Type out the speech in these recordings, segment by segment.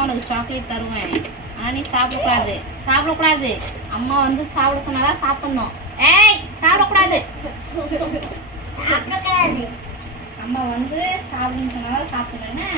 அம்மா உனக்கு சாக்லேட் தருவேன். ஆனால் நீ சாப்பிடக்கூடாது, சாப்பிடக்கூடாது. அம்மா வந்து சாப்பிட சொன்னாதான் சாப்பிடணும். ஏய் சாப்பிடக்கூடாது, சாப்பிடக்கூடாது. அம்மா வந்து சாப்பிடுன்னு சொன்னாதான் சாப்பிடலன்னு.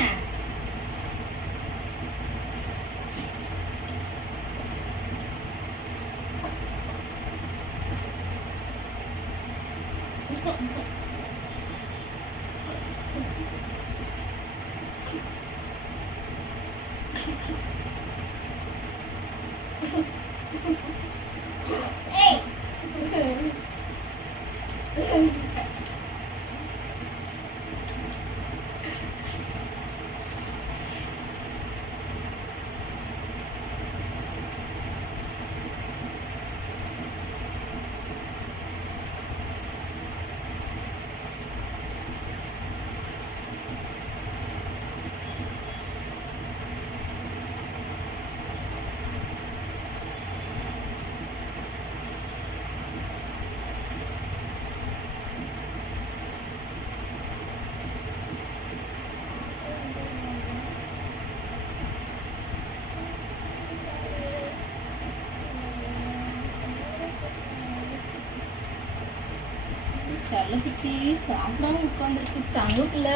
செல்லக்குச்சி சாப்பிடாம உட்காந்துருக்கு. தங்கக்குள்ள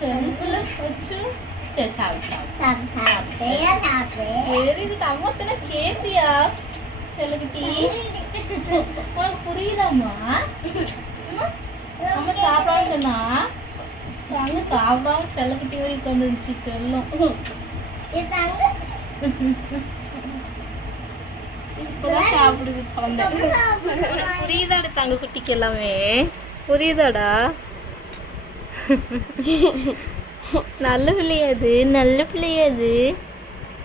செல்லக்குள்ள வச்சு சரி சாப்பிடு. Very good. அம்மா சொன்னா கேப்பியா செல்லக்குட்டி? உனக்கு புரியுதாம்மா? அம்மா சாப்பிடாம சொன்னா தங்க சாப்பிடாம செல்லக்குட்டி வரை உட்காந்துருச்சு செல்லம். இப்பதான் சாப்பிடுது குழந்தை. புரியுதாடா தங்க குட்டிக்கு எல்லாமே புரியுதாடா? நல்ல பிள்ளையாது, நல்ல பிள்ளையாது.